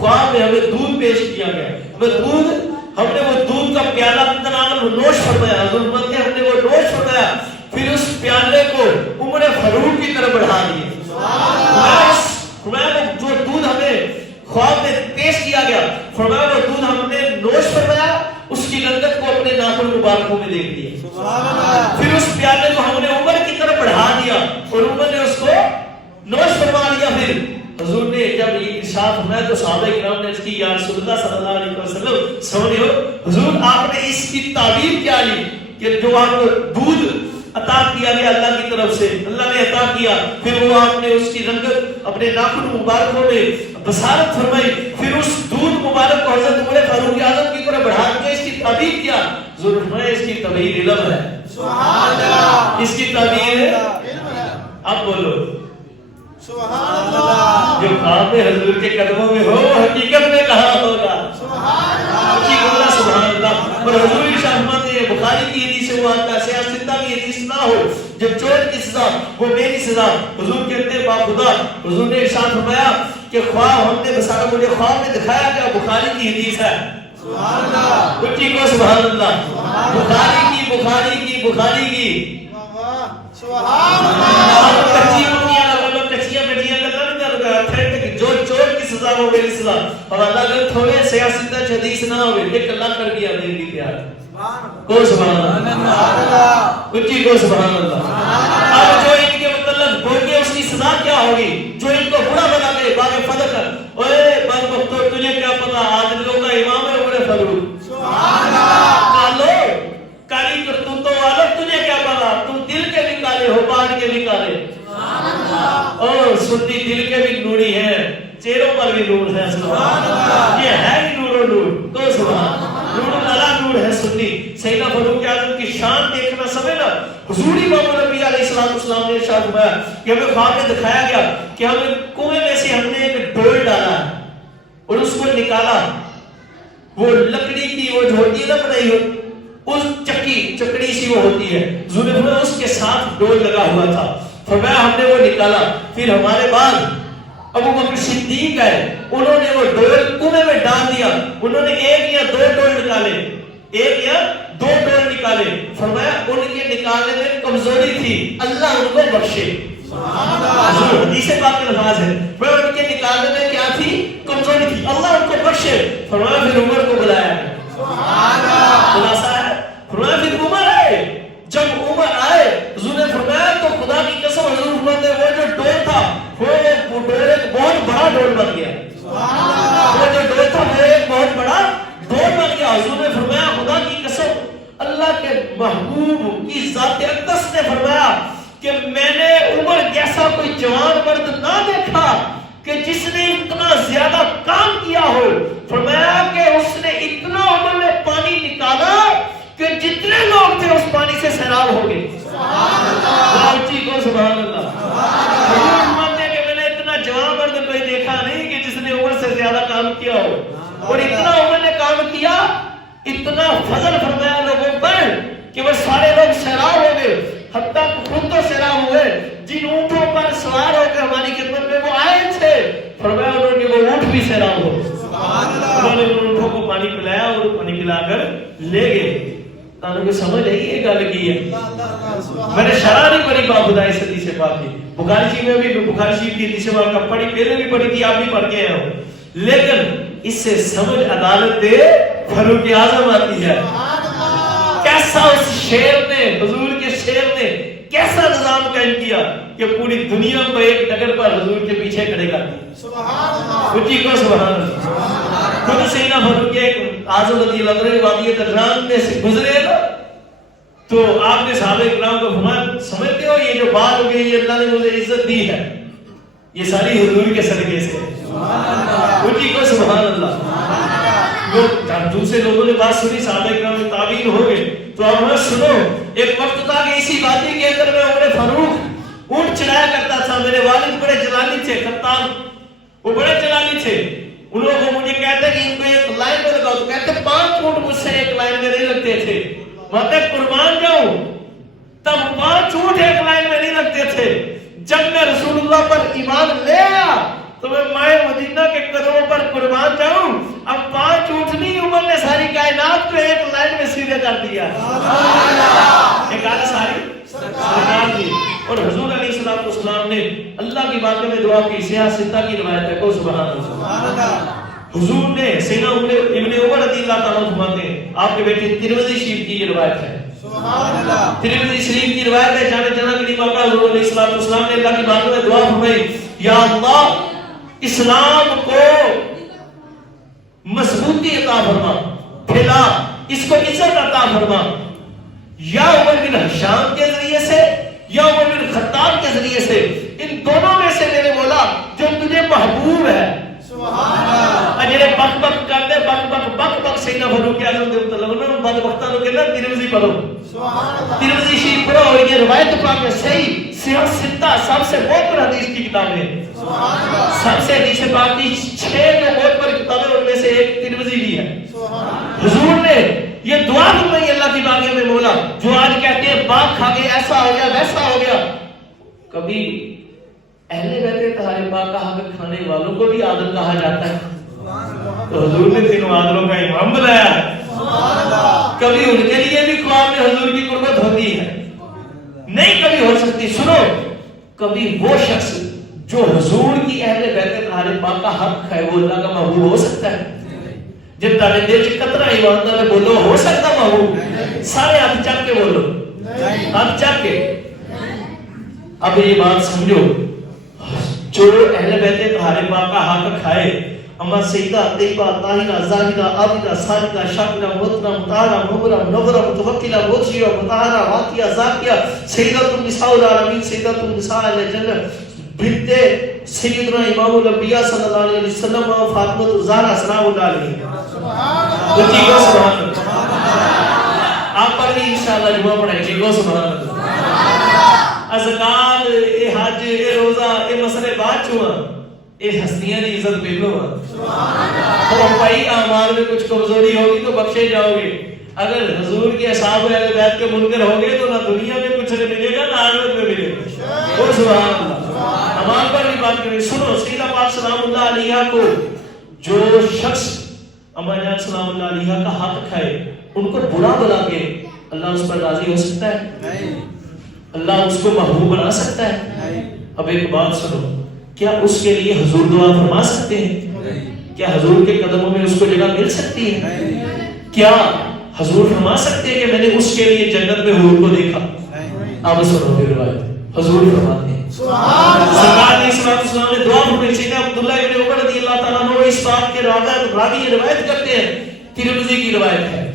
خواب میں ہمیں دودھ پیش کیا گیا، ہمیں وہ دودھ کا پیالہ تناول نوش فرمایا، حضور نے ہم نے وہ نوش فرمایا، پھر اس پیالے کو عمر فاروق کی طرف بڑھا دیا۔ فرمایا جو دودھ ہمیں خواب میں پیش کیا گیا، فرمایا وہ دودھ ہم نے نوش فرمایا، اس کی رنگت کو اپنے ناخن مبارکوں میں دیکھ لیا، پھر اس پیالے کو ہم نے عمر کی طرف بڑھا دیا اور عمر نے اس کو نوش فرما لیا۔ پھر حضور نے جب یہ ارشاد فرمایا تو صحابہ کرام نے اس کی یا رسول اللہ صلی اللہ علیہ وسلم سمجھو حضور آپ نے اس کی تعبیر کیا لی کہ جو آپ کو دودھ عطا کیا گیا اللہ کی طرف سے، اللہ نے عطا کیا، پھر وہ آپ نے اس کی رنگت اپنے ناخن مبارکوں میں بصارت فرمائی، پھر اس دودھ مبارک کو حضرت عمر فاروق اعظم کی طرف بڑھا دیا۔ اس کی تعبیر کیا؟ حضور فرمایا اس کی تعبیر علم ہے، سبحان اللہ، اس کی تعبیر اب بولو سبحان اللہ، جو خواب میں حضور کے قدموں میں ہو حقیقت میں کہاں ہوگا، سبحان اللہ، سبحان اللہ۔ اور حضور ارشاد فرماتے ہیں بخاری کی حدیث سے وہ آتا ہے، سیاستہ کی حدیث نہ ہو جب چور کی سزا وہ میری سزا، حضور کہتے ہیں باخدا، حضور نے ارشاد فرمایا کہ خواب ہم نے بسارا مجھے خواب میں دکھایا گیا، بخاری کی حدیث ہے، سبحان اللہ، اٹھی کو سبحان اللہ، بخاری کی سبحان اللہ، کچی مٹیاں لگا کچیاں مٹیاں لگا جو چور کی سزا وہ میری سزا، اور اللہ نے تھوڑے سیاستہ حدیث نہ ہوئے ایک اللہ کر دیا میرے لیے پیار کو سبحان اللہ، اچھی کو سبحان اللہ۔ اب جو ان کے مطلب بولے اس کی سزا کیا ہوگی؟ جو ان کو برا بنا دے باغ فضل کر، اوے بس بختو تجھے کیا پتا آج لوگوں کا امام ہے عمر فاروق، سبحان اللہ، کالو کالی کرتوتوں والا تجھے کیا پتا، تم دل کے بھی کالے ہو باہر کے بھی کالے، سبحان اللہ، اور سنی دل کے بھی نوری ہیں چہروں پر بھی نور ہے، سبحان اللہ، یہ ہے ہی نور و نور تو سبحان نور اللہ نور ہے سنی۔ سیدنا فاروق اعظم کی شان دیکھنا سمجھنا، حضور امام نبی علیہ السلام نے ارشاد فرمایا کہ ہمیں خواب میں دکھایا گیا کہ ہمیں کنویں میں سے ہم نے ایک ڈول ڈالا اور اس کو نکالا، وہ لکڑی کی وہ جو ہوتی ہے نا بنائی ہو اس چکڑی سی وہ ہوتی ہے، حضور نے فرمایا اس کے ساتھ ڈول لگا ہوا تھا، فرمایا ہم نے وہ نکالا، پھر ہمارے بعد ابو بکر صدیق ہے انہوں نے وہ ڈول کنویں میں ڈال دیا، انہوں نے ایک یا دو ڈول نکالے، ایک یا دو ڈول نکالے، فرمایا ان کے نکالنے میں کمزوری تھی اللہ ان کو بخشے، سبحان اللہ، حدیث پاک کے الفاظ ہے، فرمایا ان کے نکالنے میں کیا تھی کمزوری تھی اللہ ان کو بخشے، فرمایا پھر عمر کو بلایا، سبحان اللہ، خلاصہ ہے، فرمایا پھر عمر آئے، جب عمر آئے حضور نے فرمایا تو خدا کی قسم حضور فرماتے ہیں وہ جو ڈول تھا وہ ڈول ایک بہت بڑا ڈول بن گیا، وہ جو ڈول تھا وہ ایک بہت بڑا ڈول بن گیا، حضور نے فرمایا خدا کی قسم اللہ کے محبوب کی ذات اقدس نے فرمایا کہ میں نے عمر جیسا کوئی جوان مرد نہ دیکھا کہ جس نے اتنا زیادہ کام کیا ہو، فرمایا کہ اس نے اتنا عمر میں پانی نکالا کہ جتنے لوگ تھے اس پانی سے سیراب ہو گئے، سبحان اللہ، سبحان اللہ، حضور فرماتے ہیں کہ میں نے اتنا جوان مرد کوئی دیکھا نہیں کہ جس نے عمر سے زیادہ کام کیا ہو، اور اتنا عمر نے کام کیا، اتنا فضل فرمایا لوگوں پر کہ وہ سارے لوگ سیراب ہو گئے، حتیٰ کہ خود تو سیراب ہوئے، جن اونٹوں پر سوار ہو کے ہماری خدمت میں وہ آئے تھے، فرمایا انہوں نے وہ اونٹ بھی سیراب ہو، انہوں نے ان اونٹوں کو پانی پلایا اور پانی پلا کر لے گئے۔ تانوں کو سمجھ ہے یہ گل کی ہے، میں نے شرح نہیں پڑھی باخدائی صدی سے پاک کی، بخاری شریف میں بھی بخاری شریف کی حدیث سے پڑھی، پہلے بھی پڑھی تھی، آپ بھی پڑھ کے ہو، لیکن اس سے سمجھ عدالت فاروق اعظم آتی ہے، کیسا اس شیر نے حضور کے شیر نے کیسا نظام قائم کیا کہ پوری دنیا کو ایک ڈگر پر حضور کے پیچھے کھڑے کر دیا، سبحان اللہ، اٹھی کو سبحان اللہ، خود سیدنا فاروق اعظم رضی اللہ عنہ وادی دجران میں سے گزرے نا تو آپ نے صحابہ کرام کو فرمایا سمجھتے ہو یہ جو بات ہو گئی یہ اللہ نے مجھے عزت دی ہے یہ ساری حضور کے صدقے سے، سبحان اللہ، اٹھی کو سبحان اللہ، جب دوسرے لوگوں نے بات سنی صحابہ کرام میں تعبیر ہو گئے تو آپ سنو، ایک وقت تھا کہ اسی وادی کے اندر میں عمر فاروق اونٹ چلایا کرتا تھا، میرے والد بڑے جلالی تھے، خطاب وہ بڑے جلالی تھے، ان لوگوں کو مجھے کہتے کہ ان کو ایک لائن میں لگاؤ تو کہتے 5 اونٹ مجھ سے ایک لائن میں نہیں لگتے تھے، میں قربان جاؤں تب 5 اونٹ ایک لائن میں نہیں لگتے تھے، جب میں رسول اللہ پر ایمان لے آیا تو میں مائے مدینہ کے قدموں پر قربان جاؤں. اب 5 اونٹنی عمر نے ساری کائنات کو ایک لائن میں سیدھے کر دیا. ایک آدھ ساری سرکار دی. اور حضور علیہ السلام نے اللہ کی بارگاہ میں دعا کی. سیاہ ستہ کی روایت ہے. کو سبحان اللہ. حضور نے سیدنا ابن عمر رضی اللہ تعالیٰ فرماتے ہیں, آپ کے بیٹے ترمذی شریف کی یہ روایت ہے. سبحان اللہ. ترمذی شریف کی روایت ہے, جانے جانا کے لیے موقع حضور علیہ السلام نے اللہ کی بارگاہ میں دعا فرمائی, یا اللہ اسلام کو مضبوطی عطا فرما, پھیلا, اس کو عزت عطا فرما, یا عمر بن ہشام کے ذریعے سے یا عمر بن خطاب کے ذریعے سے, ان دونوں میں سے میرے مولا جو تجھے محبوب ہے. اجرے بک بک کرتے بک بک بک بک سیدنا فاروق اعظم دے مطلب نہ بدبختاں نو کہنا ترمذی پڑھو. ترمذی شریف پڑھو. اور یہ روایت پاک میں صحیح سیاہ ستہ سب سے بہت بڑی حدیث کی کتاب ہے. سب سے حدیث پاک کی 6 جو بہت بڑی کتابیں ان میں سے ایک ترمذی بھی ہے. حضور نے یہ دعا فرمائی اللہ کی بارگاہ میں, مولا جو آج کہتے ہیں باغ کھا گئے, ایسا ہو گیا ویسا ہو گیا, کبھی اہل بیت طاہر پاک کا حق کھانے والوں کو بھی عادل کہا جاتا ہے. تو حضور نے تینوں عادلوں کا امام بنایا ہے. کبھی ان کے لیے بھی خواب میں حضور کی قربت ہوتی ہے, نہیں کبھی ہو سکتی. سنو, کبھی وہ شخص جو حضور کی اہل بیت طاہر پاک کا حق ہے وہ اللہ کا محبوب ہو سکتا ہے. جب تارے دل چ قطرہ ایمان دا بولو ہو سکتا محبوب, سارے ہاتھ چک کے بولو, ہاتھ چک کے. اب یہ بات سمجھو, جو اہل بیت طاہر پاک کا حق کھائے, اما سیدہ طیبہ طاہرہ زاہدہ عابدہ ساجدہ شاکرہ محترمہ مطہرہ مبرہ منورہ متوکلہ مطیعہ مطہرہ واقعہ ذاکیہ, سیدۃ النساء العالمین, سیدۃ النساء اہل جنت, بنت سیدنا امام الانبیاء صلی اللہ علیہ وسلم و فاطمہ الزہرا سلام اللہ علیہ. سبحان اللہ. آپ پر بھی انشاءاللہ جمعہ پڑھیں گے. گو سبحان اللہ. ازکار, اے حج, اے روزہ, اے مسئلے بات چوہاں, اے ہستیاں نے عزت پہلو ہاں. اور پائی اعمال میں کچھ کمزوری ہوگی تو بخشے جاؤ گے. اگر حضور کے اصحاب اہل بیت کے منکر ہوں گے تو نہ دنیا میں کچھ نہیں ملے گا نہ آخرت میں ملے گا. اور سبحان اللہ. اعمال پر بھی بات کریں. سنو, سیدہ پاک سلام اللہ علیہ کو جو شخص اما جان سلام اللہ علیہ کا حق کھائے, ان کو برا بلا کے اللہ اس پر راضی ہو سکتا ہے؟ اللہ اس کو محبوب بنا سکتا ہے؟ اب ایک بات سنو, کیا اس کے لیے حضور دعا فرما سکتے ہیں؟ کیا حضور کے قدموں میں اس کو جگہ مل سکتی ہے؟ کیا حضور فرما سکتے ہیں کہ میں نے اس کے لیے جنت میں حور کو دیکھا؟ آپ سنو پھر روایت حضور فرماتے ہیں. سرکار نے اسلام نے دعا فرمائی. سیدنا عبداللہ ابن عمر رضی اللہ تعالیٰ عنہ اس بات کے راوی روایت کرتے ہیں, ترمذی کی روایت ہے.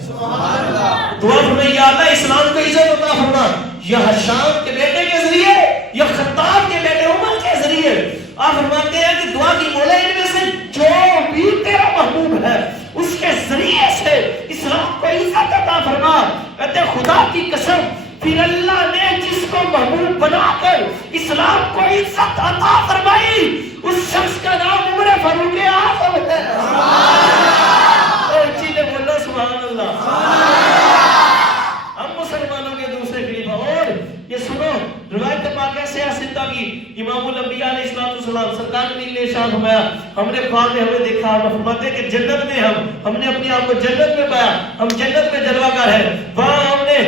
دعا فرمائی, یا اللہ اسلام کو عزت عطا فرما, یا ہشام کے بیٹے کے ذریعے یا خطاب کے بیٹے عمر کے ذریعے. آپ فرماتے ہیں کہ دعا کی بولے ان میں سے جو بھی تیرا محبوب ہے اس کے ذریعے سے اسلام کو عزت عطا فرما. کہتے خدا کی قسم, پھر اللہ نے جس کو محبوب بنا کر اسلام کو عزت عطا فرمائی اس شخص کا نام عمر فاروق اعظم ہے. اور چیزیں بولو سبحان اللہ. ہم مسلمانوں کے دوسرے خلیفہ. اور یہ سنو, روایت پاک ہے سیاہ ستہ کی, امام الانبیاء علیہ السلام سرکار نے ارشاد فرمایا, ہم نے خواب میں ہمیں دیکھا, ہم فرماتے کہ جنت میں ہم نے اپنے آپ کو جنت میں پایا, ہم جنت میں جلوہ گر ہے. وہاں ہم نے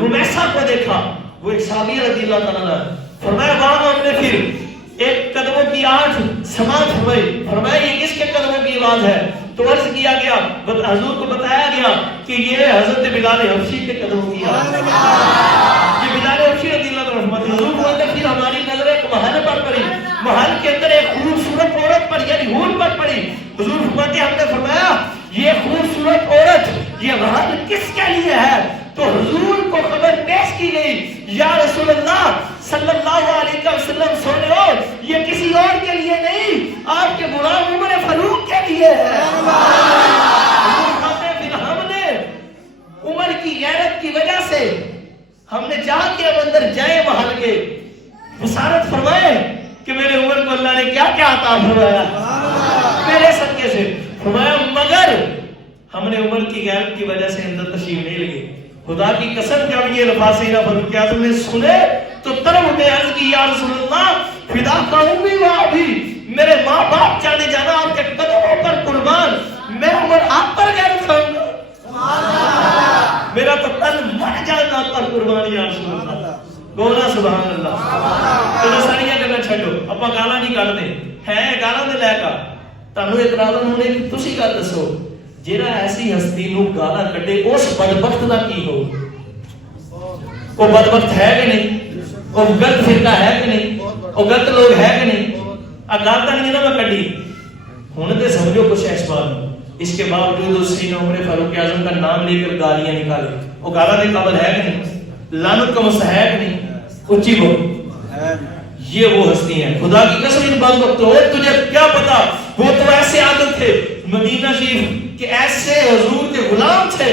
رمیسہ کو دیکھا, وہ ایک صحابی رضی اللہ تعالیٰ عنہ. فرمایا وہاں ہم نے پھر ایک قدموں کی 8 سماعت ہوئی. فرمایا یہ کس کے قدموں کی آواز ہے؟ تو عرض کیا گیا, حضور کو بتایا گیا کہ یہ حضرت بلال حبشی کے قدموں کی آواز ہے. یہ بلال حبشی رضی اللہ عنہ. حضور بولتے پھر ہماری نظر ایک محل پر پڑی, محل کے اندر ایک خوبصورت عورت پر یعنی حور پر پڑی. حضور فرماتے ہم نے فرمایا یہ خوبصورت عورت یہ محل کس کے لیے ہے؟ تو حضور کو خبر پیش کی گئی, یا رسول اللہ صلی اللہ علیہ وسلم سونے ہو, یہ کسی اور کے لیے نہیں, آپ کے غلام عمر فاروق کے لیے ہے. پھر ہم نے عمر کی غیرت کی وجہ سے ہم نے جہاں کے اندر جائے محل کے بشارت فرمائے کہ میرے عمر کو اللہ نے کیا کیا عطا فرمایا میرے صدقے سے. فرمایا مگر ہم نے عمر کی غیرت کی وجہ سے اندر تشریف نہیں لگے. خدا کی قسم جب یہ الفاظ سیدنا فاروق اعظم نے سنے تو طرف اٹھے, عرض کی یا رسول اللہ فدا کا امی و ابی, میرے ماں باپ جانے جانا آپ کے قدموں پر قربان، میں عمر آپ پر کیا دکھاؤں گا؟ میرا تو تن مر جانا آپ پر قربان یا رسول اللہ، گونا سبحان اللہ۔ چلو ساریاں گلاں چھڈو، اپاں گالاں نہیں کڈدے، ہے گالاں دے لے کا تانوں اعتراض ہونے تسی گل دسو، جیڑا ایسی ہستی نو گالاں کڈے اس بدبخت دا کی ہو؟ وہ بدبخت ہے کہ نہیں؟ وہ غلط فرقہ ہے کہ نہیں؟ وہ غلط لوگ ہے کہ نہیں؟ گال تو نہیں نا میں کڈی، ہن تے سمجھو کچھ اس بات، اس کے باوجود سیدنا عمر فاروق اعظم کا نام لے کر گالیاں نکالے، وہ گالاں کے قابل ہے کہ نہیں؟ لعنت کا مستحق نہیں؟ اونچی بول، یہ وہ ہستی ہیں خدا کی قسم ان بات کو تو تجھے کیا پتا، وہ تو ایسے عادل تھے مدینہ شریف کہ ایسے حضور کے غلام تھے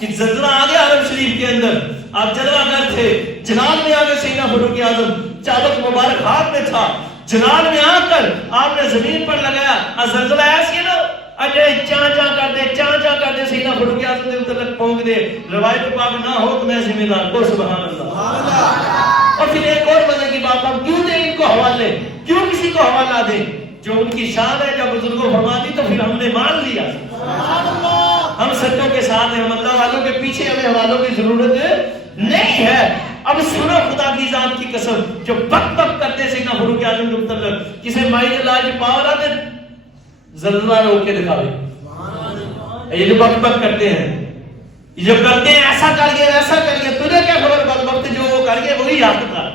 کہ زلزلہ آ گیا عرب شریف کے اندر، آپ جلوہ گر تھے، جلال میں آ گئے سیدنا فاروق اعظم، چابک مبارک ہاتھ میں تھا، جلال میں آ کر آپ نے زمین پر لگایا، زلزلہ ایسی نا اجے چاں چاں کر دے سیدنا فاروق اعظم دے تلک پہنچ دے، روایت پاک نہ ہو تو میں ذمہ دار کو سبحان اللہ۔ اور پھر ایک اور مزے کی بات، ہم کیوں دیں ان کو حوالے، کیوں کسی کو حوالہ دیں؟ جو ان کی شان ہے، جب بزرگوں فرما دی تو پھر ہم نے مان لیا، ہم سچوں کے ساتھ ہیں، ہم اللہ والوں کے پیچھے، ہمیں حوالوں کی ضرورت نہیں ہے۔ اب سنو خدا کی ذات کی قسم، جو بک بک کرتے سیدنا فاروق اعظم کے متعلق، کسے مائی جلال کی پاورا دے زلزلہ روک کے دکھاوے، یہ جو بک بک کرتے ہیں، یہ جو کرتے ہیں ایسا کر گئے ویسا کر گئے، تجھے کیا خبر بک بک جو وہ کر گئے وہی یاد تھا۔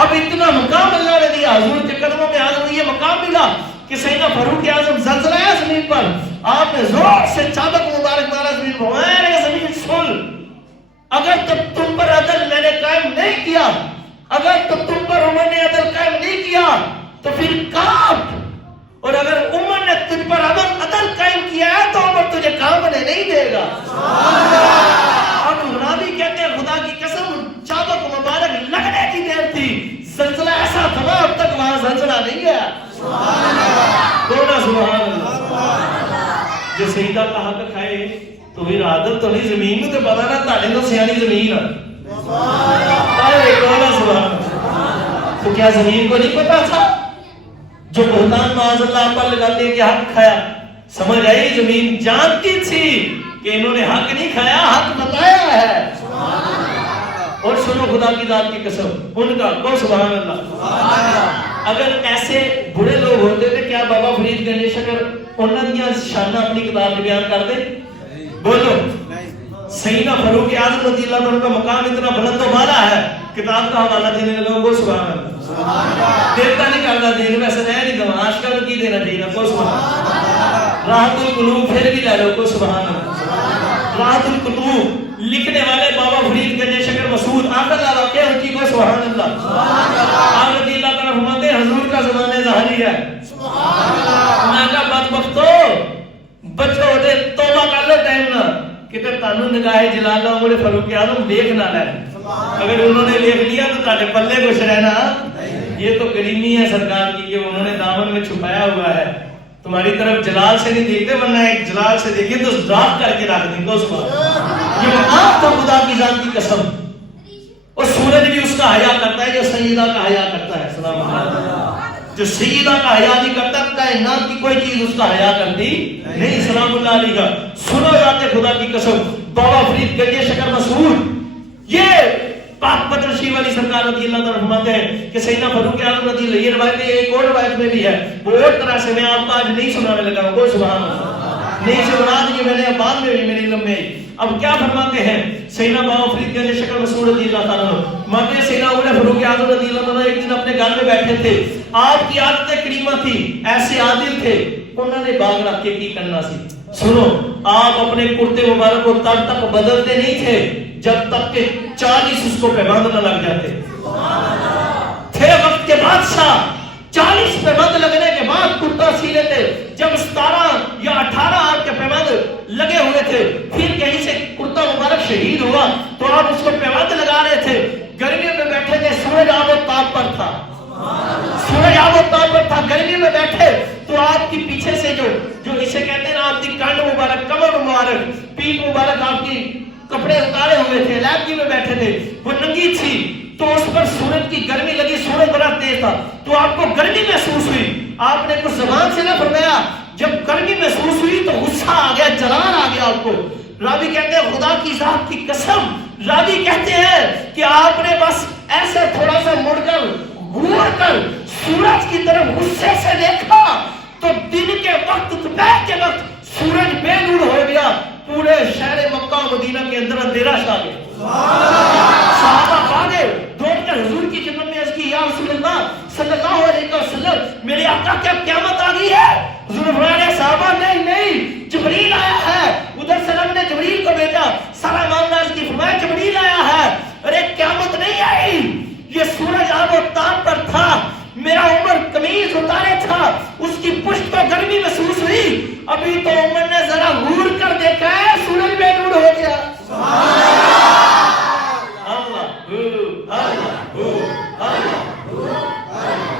اب اتنا مقام اللہ نے دیا، حضور کے قدموں میں آدم یہ مقام ملا کہ سیدنا فاروق اعظم زلزلہ ہے زمین پر، آپ نے زور سے چابک مبارک مارا زمین پر، اے زمین سن، اگر تم پر عدل میں نے قائم نہیں کیا، اگر تم پر عمر نے عدل قائم نہیں کیا تو پھر کانپ، اور اگر عمر نے تجھ پر عدل قائم کیا ہے تو عمر تجھے کانپنے نہیں دے گا۔ اب راوی کہتے ہیں خدا کی قسم چابک مبارک لگنے کی دیر تھی، زلزلہ ایسا تھا اب تک وہاں زلزلہ نہیں گیا، بولا سبحان اللہ۔ جو سیدہ کا حق کھائے تو پھر عادت تو نہیں، زمین میں تو پتا نا تاڑے تو سیانی زمین ہے، تو کیا زمین کو نہیں پتا تھا؟ جو بہتان معاذ اللہ پر لگاتے ہیں کہ حق کھایا، سمجھ آئی زمین جانتی تھی کہ انہوں نے حق نہیں کھایا، حق بتایا ہے۔ اور سنو خدا کی ذات کی قسم، ان کا کو سبحان اللہ، اگر ایسے بڑے لوگ ہوتے تھے کیا بابا فرید گنج شکر انہوں نے شانہ اپنی کتاب میں بیان کر دے؟ بولو، سیدنا فاروق اعظم رضی اللہ عنہ کا مقام اتنا بلند و بالا ہے، کتاب کا حوالہ دینے لگوں کو سبحان اللہ، دیتا نہیں کرتا دینے میں ایسا نہیں دوں، آج کل کی دینا چاہیے کو سبحان اللہ، راحت القلوب پھر بھی لے لو کو سبحان اللہ، راحت القلوب لکھنے والے بابا فرید گنج شکر مسعود آقا اللہ واقع ہوتی کو سبحان اللہ، آپ رضی اللہ تعالیٰ فرماتے ہیں حضور کا زمانے ظاہری ہے، میں کہا بدبختو بچو دے توبہ کر لو ٹائم نہ کتے تانوں نگاہ جلال عمر فاروق اعظم دیکھ نہ لے، اگر انہوں نے دیکھ لیا تو تاڑے پلے کچھ رہنا، یہ تو کریمی ہے سرکار کی کہ انہوں نے دامن میں چھپایا ہوا ہے، تمہاری طرف جلال سے نہیں دیکھتے ورنہ ایک جلال سے دیکھیں تو ذات کر کے رکھ دیں گے اس پر، یہ مقام تو خدا کی ذات کی قسم، اور سورج بھی اس کا حیا کرتا ہے جو سیدہ کا حیا کرتا ہے، سلام علیکم، جو سیدہ کا حیا نہیں کرتا کائنات کی کوئی چیز اس کا حیا کرتی نہیں، سلام اللہ علیہ کا۔ سنو ذات خدا کی قسم، بابا فرید گنج شکر مسعود یہ پاک پتر شیو علی سرکار رضی اللہ تعالیٰ فرماتے ہیں کہ سیدنا فاروق اعظم رضی اللہ، یہ روایت ایک اور روایت میں بھی ہے، وہ اور طرح سے میں آپ کو آج نہیں سنانے لگا ہوں، کوئی سبحان اللہ نہیں سنا دی میں نے بعد میں بھی میری لمبے۔ اب کیا فرماتے ہیں سیدنا بابا فرید گنج شکر مسعود رضی اللہ تعالیٰ ماتے سیدنا عمر فاروق اعظم رضی اللہ تعالیٰ ایک دن اپنے گھر میں بیٹھے تھے، آپ کی عادت کریمہ تھی، ایسے عادل تھے، انہوں نے باغ رکھ کے کی کرنا سی، سنو آپ اپنے کرتے مبارک کو تب تک بدلتے نہیں تھے جب تک کہ 40 اس کو پیبند نہ لگ جاتے تھے، وقت کے بادشاہ 40 پیبند لگنے کے بعد کرتا سی لیتے، جب 17 یا 18 آپ کے پیبند لگے ہوئے تھے، پھر کہیں سے کرتا مبارک شہید ہوا تو آپ اس کو پیبند لگا رہے تھے، گرمیوں میں بیٹھے تھے، سورج آب و تاب پر تھا، سورج آب و تاب پر تھا، گرمی میں بیٹھے تو آپ کی پیچھے سے جو اسے کہتے ہیں آپ کی کانڈ مبارک، کمر مبارک، پیٹ مبارک، آپ کی کپڑے اتارے ہوئے تھے، لیبگی میں بیٹھے تھے، وہ ننگی تھی، تو اس پر سورج کی گرمی لگی، سورج بڑا تیز تھا، تو آپ کو گرمی محسوس ہوئی، آپ نے کچھ زبان سے نہ فرمایا، جب گرمی محسوس ہوئی تو غصہ آ گیا، جلان آ گیا آپ کو۔ راوی کہتے ہیں خدا کی ذات کی قسم، راوی کہتے ہیں کہ آپ نے بس ایسے تھوڑا سا مڑ کر گھور کر سورج کی طرف غصے سے دیکھا تو دن کے وقت، دوپہر کے وقت سورج بے نور ہو گیا، پورے شہر مکہ مدینہ کے اندر اندھیرا چھا گیا۔ صحابہ بھاگے، دوڑ کر حضور کی خدمت میں عرض کی، یا رسول اللہ صلی اللہ علیہ وسلم، میرے آقا کیا قیامت آ گئی ہے؟ حضور نے فرمایا صحابہ نہیں، جبریل آیا ہے۔ ادھر سے رب نے جبریل کو بھیجا، سارا معاملہ عرض کی، فرمایا جبریل آیا ہے، ارے قیامت نہیں آئی، یہ سورج آب و تاب پر تھا، میرا عمر قمیض اتارے تھا، اس کی پشت پر گرمی محسوس ہوئی، ابھی تو عمر نے ذرا غور کر دیکھا ہے، سورج بے نور ہو گیا۔